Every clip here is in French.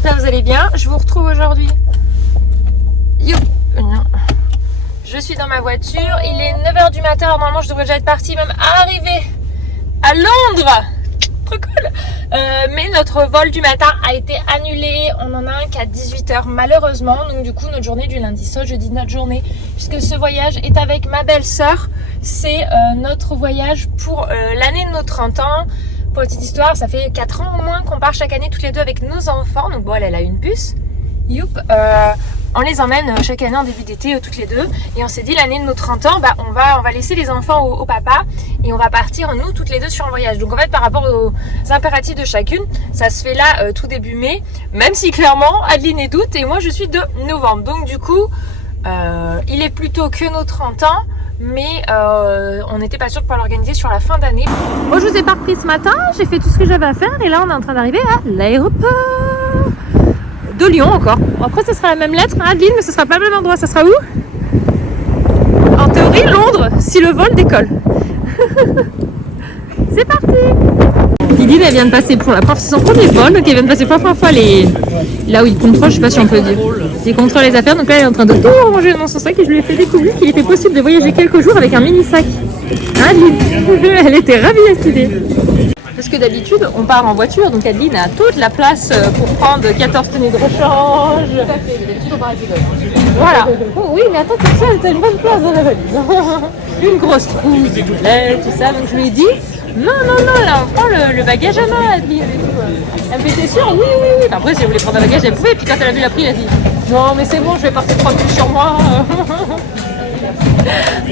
j'espère que vous allez bien. Je vous retrouve aujourd'hui. Je suis dans ma voiture, il est 9h du matin, alors normalement je devrais déjà être partie, même arriver à Londres. Trop cool. Mais notre vol du matin a été annulé, on en a un qu'à 18h malheureusement. Donc du coup notre journée du lundi, ça je dis notre journée, puisque ce voyage est avec ma belle-sœur. C'est notre voyage pour l'année de nos 30 ans. Pour petite histoire, ça fait 4 ans au moins qu'on part chaque année toutes les deux avec nos enfants. Donc bon, elle a une puce. Youp, on les emmène chaque année en début d'été toutes les deux. Et on s'est dit l'année de nos 30 ans, bah, on va laisser les enfants au papa. Et on va partir nous toutes les deux sur un voyage. Donc en fait par rapport aux impératifs de chacune, ça se fait là tout début mai. Même si clairement Adeline est d'août et moi je suis de novembre. Donc du coup, il est plus tôt que nos 30 ans. Mais on n'était pas sûr de pouvoir l'organiser sur la fin d'année. Moi je vous ai pas repris ce matin, j'ai fait tout ce que j'avais à faire. Et là on est en train d'arriver à l'aéroport de Lyon encore. Après ce sera la même lettre, Adeline, mais ce sera pas le même endroit. Ça sera où? En théorie Londres, si le vol décolle. C'est parti. Lydine elle vient de passer pour la première, c'est son premier vol, donc elle vient de passer pour la première fois là où il contrôle, je sais pas si on peut dire. Il contrôle les affaires, donc là elle est en train de tout ranger dans son sac et je lui ai fait découvrir qu'il était possible de voyager quelques jours avec un mini sac. Adeline, elle était ravie à cette idée. Parce que d'habitude on part en voiture, donc Adeline a toute la place pour prendre 14 tenues de rechange. Tout à fait, d'habitude on part avec les gosses. Voilà. Oh, oui, mais attends, toute seule, t'as une bonne place dans la valise. Une grosse trousse, des toilettes, tout ça, donc je lui ai dit. Non, là on prend le bagage à main, Adeline et tout. Elle me fait, t'es sûre? Oui. Après, si elle voulait prendre un bagage, elle pouvait. Et puis quand elle a vu la prix, elle a dit non, mais c'est bon, je vais partir 3 minutes sur moi.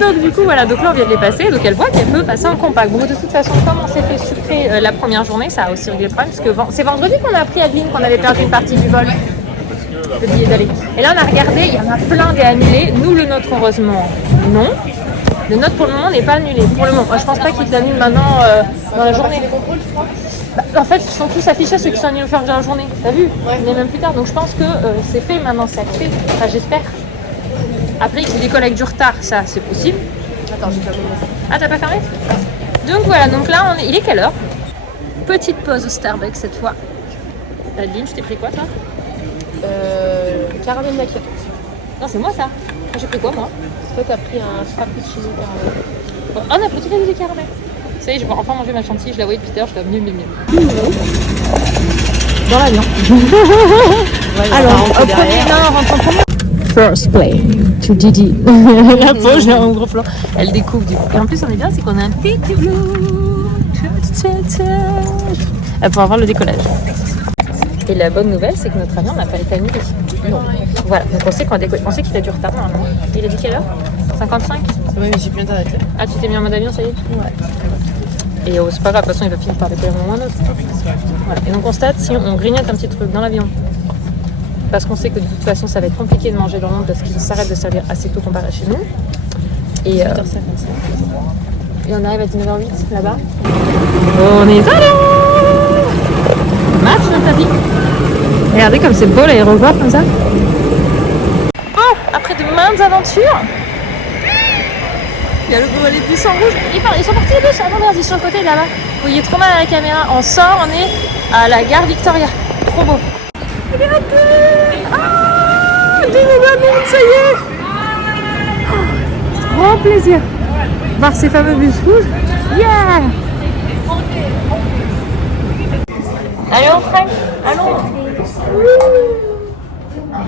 Donc du coup, voilà, donc là on vient de les passer. Donc elle voit qu'elle peut passer en compact. Bon, de toute façon, comme on s'est fait sucrer la première journée, ça a aussi réglé le problème. Parce que c'est vendredi qu'on a appris à Adeline qu'on avait perdu une partie du vol. Le billet d'aller. Et là, on a regardé, il y en a plein des annulés. Nous, le nôtre, heureusement, non. Le nôtre pour le moment n'est pas annulé. Pour le moment, moi, je pense pas qu'ils l'annulent maintenant dans la journée. En fait, ils sont tous affichés ceux qui sont annulés au fur et à mesure de la journée. T'as vu? Ouais. Mais même plus tard. Donc je pense que c'est fait maintenant, c'est acté. Enfin, j'espère. Après, qu'ils décollent avec du retard, ça, c'est possible. Attends, j'ai fermé ça. Ah, t'as pas fermé? Donc voilà. Donc là, il est quelle heure? Petite pause au Starbucks cette fois. Adeline, tu t'es pris quoi, toi? Caramel macchiato. Non, c'est moi ça. J'ai pris quoi, moi? Toi, t'as pris un frappuccino caramel. Oh, on a pris tout le caramel. Ça y est, je vais enfin manger ma chantilly. Je la voyais depuis tout à l'heure, je suis mieux. Dans l'avion. Alors, au premier là, on rentre en premier. First play to Didi. La pauvre, j'ai un gros plan. Elle découvre du coup. Et en plus, on est bien, c'est qu'on a un petit blue. Elle pourra voir le décollage. Et la bonne nouvelle, c'est que notre avion n'a pas été annulé. Non. Voilà, donc on sait qu'il a du retard normalement. Il a dit quelle heure? 55? Oui, mais j'ai plus internet. Ah, tu t'es mis en mode avion, ça y est? Ouais. Et c'est pas grave, de toute façon, il va finir par décoller un moment ou un autre. Voilà. Et donc on constate si on grignote un petit truc dans l'avion. Parce qu'on sait que de toute façon, ça va être compliqué de manger dans le monde parce qu'ils s'arrêtent de servir assez tôt comparé à chez nous. Et on arrive à 19h08 là-bas. On est allé! Match notre avis. Regardez comme c'est beau l'aéroport comme ça. Bon, après de maintes aventures, il y a les bus en rouge. Ils sont partis les bus. Ah non, merde, ils sont sur le côté là-bas. Vous voyez trop mal à la caméra. On sort, on est à la gare Victoria. Trop beau. Regardez. Ah, du nouveau monde, ça y est. Oh, grand plaisir. Voir ces fameux bus rouges. Yeah. Allez, on traîne. Allons.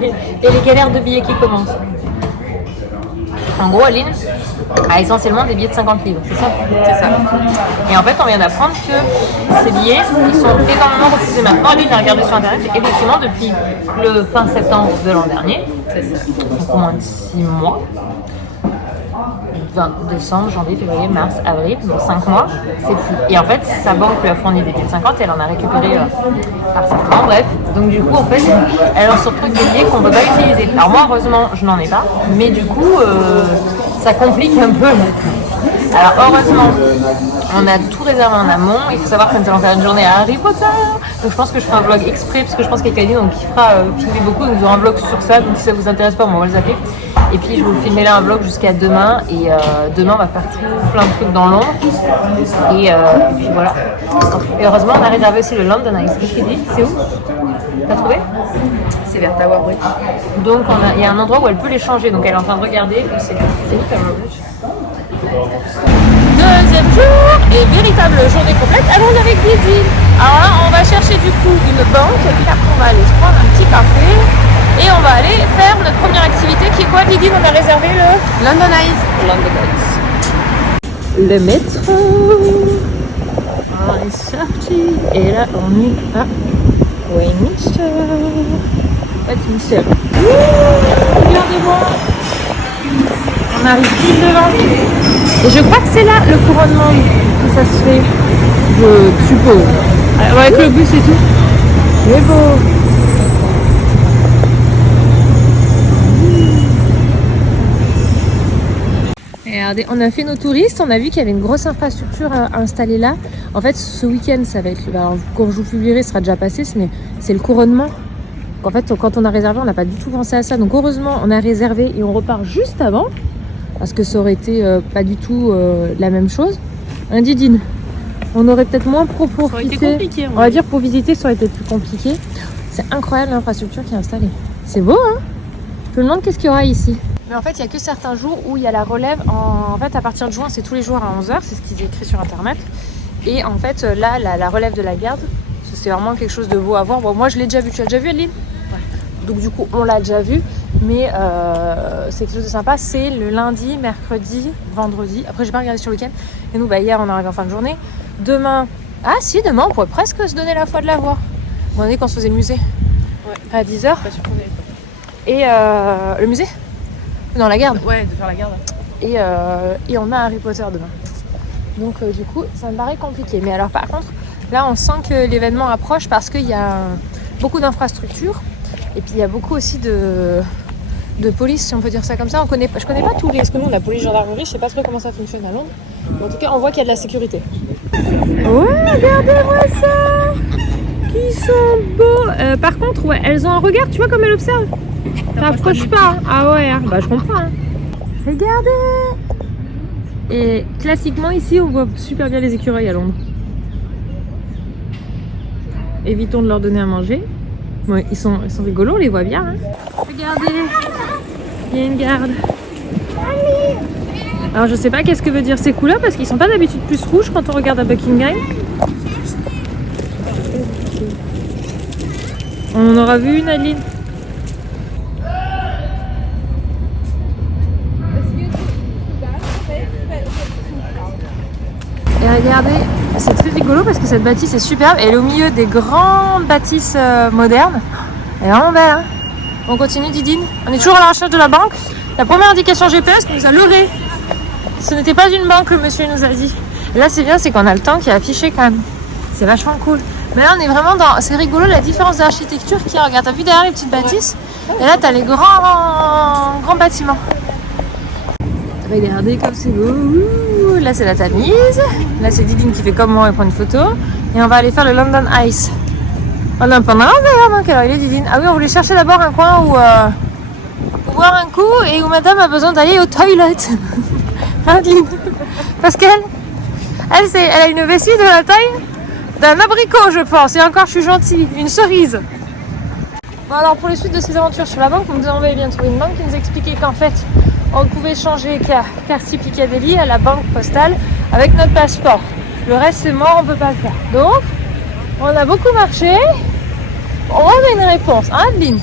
Et les galères de billets qui commencent. En gros, Aline a essentiellement des billets de 50 livres, c'est ça? C'est ça. Et en fait, on vient d'apprendre que ces billets, ils sont énormément refusés maintenant. Aline a regardé sur internet, et effectivement, depuis le fin septembre de l'an dernier, donc au moins de 6 mois, 20 décembre, janvier, février, mars, avril, donc 5 mois, c'est plus. Et en fait, sa banque lui a fourni des billets de 50 et elle en a récupéré partiellement. Bref, donc du coup, en fait, elle en se retrouve des billets qu'on ne peut pas utiliser. Alors moi, heureusement, je n'en ai pas, mais du coup, ça complique un peu. Alors heureusement, on a tout réservé en amont. Il faut savoir que nous allons faire une journée à Harry Potter. Donc je pense que je ferai un vlog exprès, parce que je pense qu'il y a Cadine qui fera filmer beaucoup. Donc nous aurons un vlog sur ça, donc si ça vous intéresse pas, on va les appeler. Et puis je vais vous filmer là un vlog jusqu'à demain. Et demain on va faire plein de trucs dans Londres. Et puis voilà. Et heureusement on a réservé aussi le London Eye. Qu'est-ce qu'il dit? C'est où? T'as trouvé? C'est vers Tower Bridge. Donc il y a un endroit où elle peut les changer. Donc elle est en train de regarder où c'est où Tower Bridge. Deuxième jour et véritable journée complète à Londres avec Didi. Alors là on va chercher du coup une banque et puis après on va aller se prendre un petit café et on va aller faire notre première activité qui est quoi Didi? On a réservé le London Eye. London Eye. Le métro. On est sorti et là on est à Westminster. Westminster. Regardez-moi. On arrive pile devant. Et je crois que c'est là le couronnement que ça se fait. Je suppose. Avec le bus et tout. C'est beau. Et regardez, on a fait nos touristes, on a vu qu'il y avait une grosse infrastructure installée là. En fait, ce week-end, ça va être. Alors, quand je vous publierai, ce sera déjà passé, mais c'est le couronnement. En fait, quand on a réservé, on n'a pas du tout pensé à ça. Donc, heureusement, on a réservé et on repart juste avant. Parce que ça aurait été pas du tout la même chose. Un Didine. On aurait peut-être moins profité. Ça aurait été compliqué. On va dire pour visiter, ça aurait été plus compliqué. C'est incroyable l'infrastructure qui est installée. C'est beau, hein? Je me demande qu'est-ce qu'il y aura ici. Mais en fait, il n'y a que certains jours où il y a la relève. En fait, à partir de juin, c'est tous les jours à 11h. C'est ce qu'ils écrit sur Internet. Et en fait, là, la relève de la garde, c'est vraiment quelque chose de beau à voir. Bon, moi, je l'ai déjà vu. Tu l'as déjà vu, Adeline? Ouais. Donc, du coup, on l'a déjà vu. Mais c'est quelque chose de sympa, c'est le lundi, mercredi, vendredi. Après, j'ai pas regardé sur le week-end. Et nous, hier, on arrive en fin de journée. Demain, demain, on pourrait presque se donner la foi de la voir. On a dit qu'on se faisait le musée à 10h. Et le musée? Non, la garde. Ouais, de faire la garde. Et on a Harry Potter demain. Donc, du coup, ça me paraît compliqué. Mais alors, par contre, là, on sent que l'événement approche parce qu'il y a beaucoup d'infrastructures. Et puis, il y a beaucoup aussi de police, si on peut dire ça comme ça. Je connais pas tous les... Parce que nous, on a police, gendarmerie. Je sais pas trop comment ça fonctionne à Londres. Mais en tout cas, on voit qu'il y a de la sécurité. Ouais, regardez-moi ça! Qui sont beaux! Par contre, ouais, elles ont un regard, tu vois, comme elles observent. T'approches pas. Ah ouais, hein. Bah je comprends. Hein. Regardez! Et classiquement, ici, on voit super bien les écureuils à Londres. Évitons de leur donner à manger. Ouais, ils sont rigolos, on les voit bien. Hein. Regardez, il y a une garde. Alors je sais pas qu'est-ce que veut dire ces couleurs parce qu'ils sont pas d'habitude plus rouges quand on regarde à Buckingham. On en aura vu une, Adeline. Et regardez, c'est très rigolo parce que cette bâtisse est superbe. Elle est au milieu des grandes bâtisses modernes. Elle est vraiment belle. Hein. On continue, Didine. On est toujours à la recherche de la banque. La première indication GPS nous a leurré. Ce n'était pas une banque, le monsieur nous a dit. Et là, c'est bien, c'est qu'on a le temps qui est affiché quand même. C'est vachement cool. Mais là, on est vraiment dans... C'est rigolo la différence d'architecture qu'il y a. Regarde, t'as vu derrière les petites bâtisses? Et là, t'as les grands bâtiments. Regardez comme c'est beau. Là, c'est la Tamise. Là, c'est Didine qui fait comme moi et prend une photo. Et on va aller faire le London Ice. On a un peu de d'ailleurs, donc alors il est Didine. Ah oui, on voulait chercher d'abord un coin où boire un coup et où madame a besoin d'aller aux toilettes. Hein, Didine? Parce qu'elle a une vessie de la taille d'un abricot, je pense. Et encore, je suis gentille. Une cerise. Bon, alors pour les suites de ces aventures sur la banque, nous avons bien trouvé une banque qui nous expliquait qu'en fait, on pouvait changer quartier Piccadilly à la banque postale avec notre passeport. Le reste, c'est mort, on peut pas le faire. Donc, on a beaucoup marché. On a une réponse, hein, Adeline?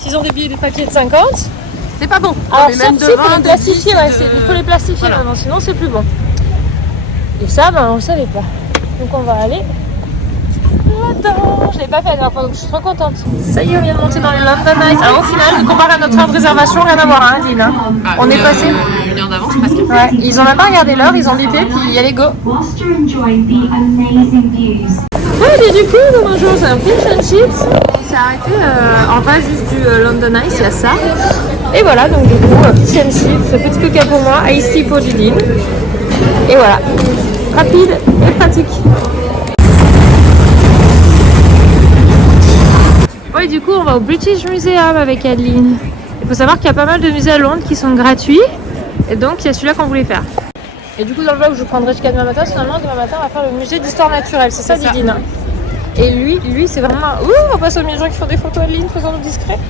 S'ils ont des billets de papier de 50, c'est pas bon. alors mais même sauf de il faut 20, les plastifier, de 10, il faut les plastifier voilà. maintenant, sinon c'est plus bon. Et ça, on le savait pas. Donc on va aller là-dedans. Je l'ai pas fait la dernière fois, donc je suis trop contente. Ça y est, on vient de monter dans les London Eye. Alors au final, comparé à notre heure de réservation, rien à voir, hein, Adeline. Hein. On est passé. Une heure d'avance parce que. Ouais, ils ont même pas regardé l'heure, ils ont bipé, puis allez go. Ouais, et du coup, nous mangeons un fish and chips. On s'est arrêté en bas juste du London Eye, il y a ça. Et voilà, donc du coup, fish and chips, petit coca pour moi, iced tea pour Didine. Et voilà, rapide et pratique. Ouais, du coup, on va va au British Museum avec Adeline. Il faut savoir qu'il y a pas mal de musées à Londres qui sont gratuits. Et donc il y a celui-là qu'on voulait faire. Et du coup dans le vlog je vous prendrai jusqu'à demain matin. Finalement demain matin on va faire le musée d'histoire naturelle. C'est ça Didine. Et lui c'est vraiment... Ouh, on passe aux milliers de gens qui font des photos Adeline, faisons-nous discrètes.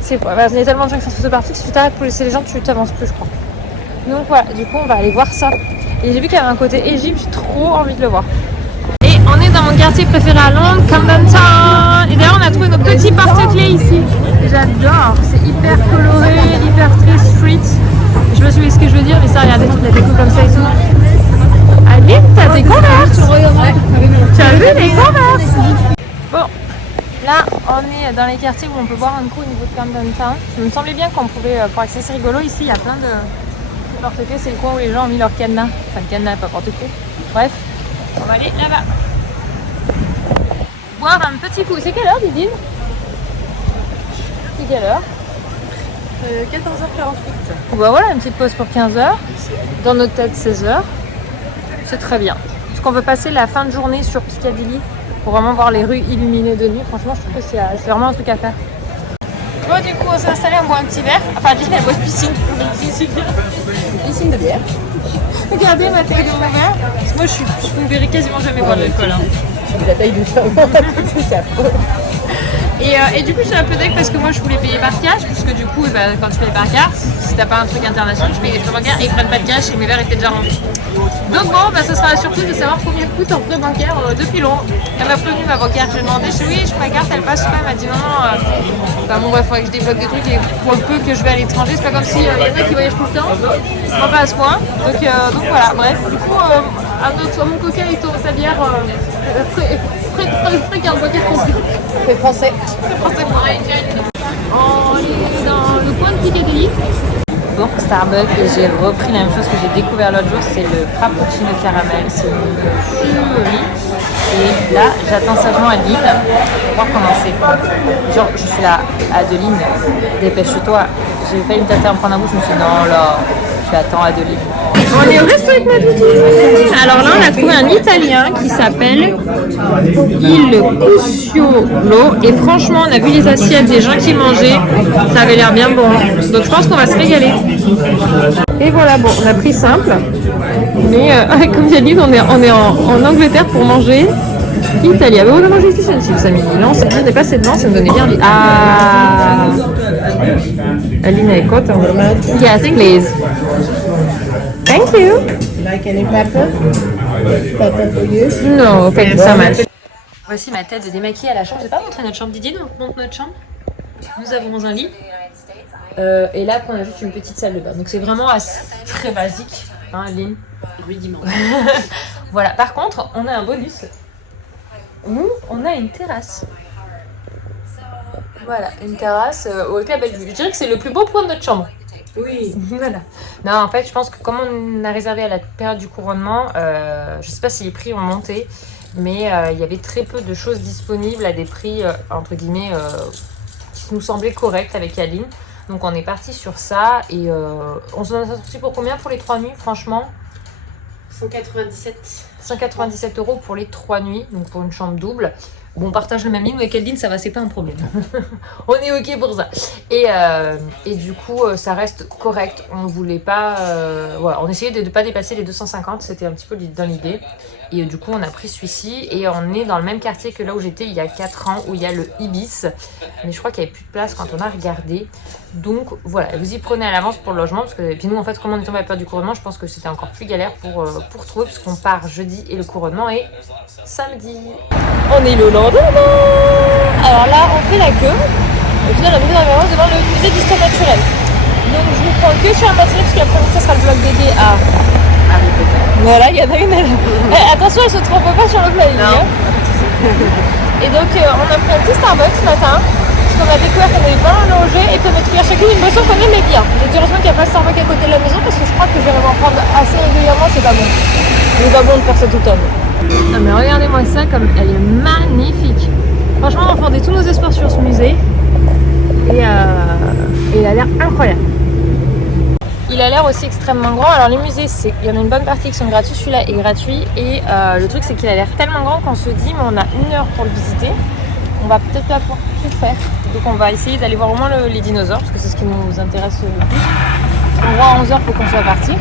C'est quoi, il y a tellement de gens qui font des photos partout que si tu t'arrêtes pour laisser les gens tu t'avances plus je crois. Donc voilà, du coup on va aller voir ça. Et j'ai vu qu'il y avait un côté Égypte, j'ai trop envie de le voir. Et on est dans mon quartier préféré à Londres, Camden Town. Et d'ailleurs on a trouvé nos petits porte-clés ici. J'adore, c'est hyper coloré, hyper très street. Je sais pas si vous voyez ce que je veux dire, mais ça regardez, toutes les décos comme ça et tout. Adeline, t'as tes Converse. Tu as vu les Converse. Bon, là on est dans les quartiers où on peut boire un coup au niveau de Camden Town. Il me semblait bien qu'on pouvait, pour accéder, c'est rigolo ici, il y a plein de porte-clés, c'est le coin où les gens ont mis leur cadenas. Enfin le cadenas, pas porte-clés. Bref, on va aller là-bas. Boire un petit coup. C'est quelle heure Didine? C'est quelle heure? 14h48. Bah voilà, une petite pause pour 15h. Dans notre tête 16h. C'est très bien. Parce qu'on veut passer la fin de journée sur Piccadilly pour vraiment voir les rues illuminées de nuit. Franchement, je trouve que c'est vraiment un truc à faire. Bon, du coup, on s'est installé, on boit un petit verre. Enfin, Adeline, elle boit une piscine. Une piscine de bière. Regardez ma taille de mon verre. Parce que moi, je ne verrai quasiment jamais boire de l'alcool. Hein. La taille du savon, c'est affreux. Et du coup, je suis un peu deck parce que moi, je voulais payer par cash. Puisque du coup, quand tu payes par carte, si t'as pas un truc international, tu payes les frais bancaires et ils prennent pas de cash et mes verres étaient déjà remplis. Donc bon, ça sera la surprise de savoir combien coûte en frais bancaires depuis long. Elle m'a prévenu, ma bancaire. J'ai demandé, je dis oui, ma carte elle passe pas. Elle m'a dit non. Enfin bon, bref, faudrait que je débloque des trucs et pour le peu que je vais à l'étranger, c'est pas comme si y en a qui voyagent tout le temps. Moi, pas à ce point. Donc voilà, bref. Du coup, à mon coca, il tombe sa bière frais carte bancaire compris. C'est français. C'est français pour elle. On est dans le coin de Piccadilly. Bon, Starbucks, j'ai repris la même chose que j'ai découvert l'autre jour, c'est le frappuccino caramel, c'est joli. Et là, j'attends sagement Adeline pour pouvoir commencer. Genre, je suis là, Adeline, dépêche-toi. J'ai failli me tâter en prendre un bout, je me suis dit non là, j'attends Adeline. On est au resto avec ma petite. Alors là, on a trouvé un italien qui s'appelle Il Cucciolo. Et franchement, on a vu les assiettes des gens qui mangeaient. Ça avait l'air bien bon. Donc je pense qu'on va se régaler. Et voilà, bon, on a pris simple. Mais comme j'ai dit, on est en Angleterre pour manger italien. Mais on a mangé ici, c'est une samedi. Non, ça n'est pas cette ça me donnait bien envie. Ah Aline, elle cote. Yes, please. Thank you. Like any pepper? Pepper for you? No, thank you so much. Voici ma tête de démaquillée à la chambre. Je n'ai pas montré notre chambre. Didier, nous montre notre chambre. Nous avons un lit. Et là, on a juste une petite salle de bain. Donc c'est vraiment très basique. Hein, Aline? Rudiment. Voilà. Par contre, on a un bonus. Nous, on a une terrasse. Voilà, une terrasse au club belle vue. Je dirais que c'est le plus beau point de notre chambre. Oui. Voilà. Non, en fait, je pense que comme on a réservé à la période du couronnement, je sais pas si les prix ont monté, mais il y avait très peu de choses disponibles à des prix, entre guillemets, qui nous semblaient corrects avec Adeline. Donc on est parti sur ça et on s'en a sorti pour combien pour les 3 nuits, franchement? 197 € pour les 3 nuits, donc pour une chambre double. Bon, on partage le même lit, nous avec Adeline, ça va, c'est pas un problème. On est ok pour ça. Et du coup, ça reste correct. On voulait pas... voilà, on essayait de ne pas dépasser les 250, c'était un petit peu dans l'idée. Et du coup, on a pris celui-ci et on est dans le même quartier que là où j'étais il y a 4 ans, où il y a le Ibis. Mais je crois qu'il n'y avait plus de place quand on a regardé. Donc voilà, vous y prenez à l'avance pour le logement. Parce que, et puis nous, en fait, comme on est tombé à la période du couronnement, je pense que c'était encore plus galère pour trouver, parce qu'on part jeudi et le couronnement est samedi. On est le lendemain. Alors là, on fait la queue. Au final, on est dans devant le musée d'histoire naturelle. Donc je vous prends que sur un matinée, parce que l'après-midi, ça sera le vlog dédié à Harry Potter. Voilà, il y en a une. Attention, elle se trompe pas sur le planning. Hein. Et donc, on a pris un petit Starbucks ce matin. Parce qu'on a découvert qu'on avait pas mal logé. Et qu'on a trouvé chacune une boisson qu'on aimait bien. J'ai dit heureusement qu'il n'y a pas de Starbucks à côté de la maison, parce que je crois que je vais en prendre assez régulièrement. C'est pas bon. C'est pas bon de faire ça tout le temps. Non mais regardez-moi ça, comme elle est magnifique. Franchement, on va fonder tous nos espoirs sur ce musée. Et il a l'air incroyable. Il a l'air aussi extrêmement grand. Alors les musées, il y en a une bonne partie qui sont gratuits. Celui-là est gratuit. Et le truc, c'est qu'il a l'air tellement grand qu'on se dit, mais on a 1 heure pour le visiter. on va peut-être pas pouvoir tout faire. Donc on va essayer d'aller voir au moins les dinosaures, parce que c'est ce qui nous intéresse le plus. On voit à 11h, il faut qu'on soit parti.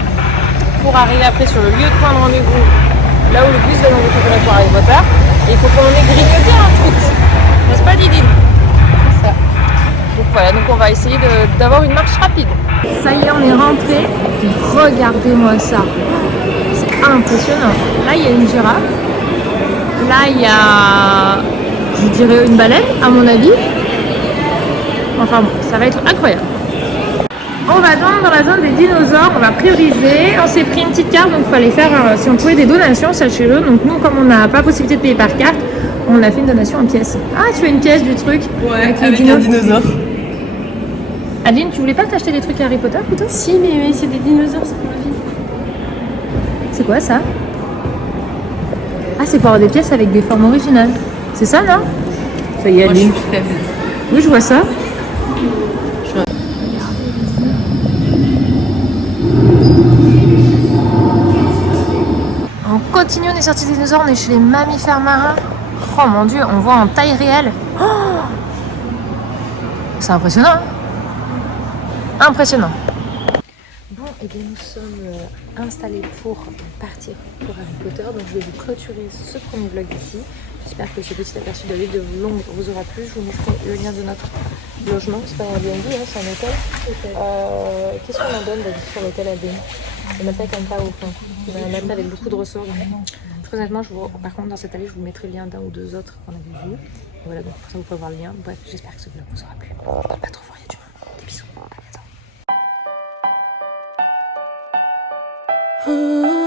Pour arriver après sur le lieu de point de rendez-vous, là où le bus va nous récupérer pour Harry Potter. Et il faut qu'on ait grignoté un truc. N'est-ce pas Didi? C'est ça. Donc voilà, donc on va essayer d'avoir une marche rapide. Ça y est, on est rentré. Regardez-moi ça. C'est impressionnant. Là, il y a une girafe. Là, il y a, je dirais, une baleine, à mon avis. Enfin bon, ça va être incroyable. On va dans la zone des dinosaures, on va prioriser. On s'est pris une petite carte, donc il fallait faire, si on trouvait des donations, sachez-le. Donc nous, comme on n'a pas possibilité de payer par carte, on a fait une donation en pièces. Ah, tu as une pièce du truc? Ouais, avec un dinosaure. Adeline, tu voulais pas t'acheter des trucs Harry Potter plutôt? Si, mais c'est des dinosaures, c'est pour ma fille. C'est quoi ça? Ah, c'est pour avoir des pièces avec des formes originales. C'est ça, non? Ça y est, Adeline. Moi, je suis faible. Oui, je vois ça. On continue, on est sorti des dinosaures, on est chez les mammifères marins. Oh mon dieu, on voit en taille réelle. Oh, c'est impressionnant, hein? Impressionnant. Bon, et bien nous sommes installés pour partir pour Harry Potter. Donc je vais vous clôturer ce premier vlog ici. J'espère que ce petit aperçu de l'île de Londres vous aura plu. Je vous mettrai le lien de notre logement. C'est pas un Airbnb, hein, c'est un hôtel. Qu'est-ce qu'on en donne sur l'hôtel Airbnb? Le matelas comme pas au fond. On a un matelas avec beaucoup de ressorts. Très honnêtement, par contre, dans cette allée, je vous mettrai le lien d'un ou deux autres qu'on avait vu. Voilà, donc pour ça, vous pouvez voir le lien. Bref, j'espère que ce vlog vous aura plu. Pas trop fort, il y a du monde. Des bisous. À bientôt.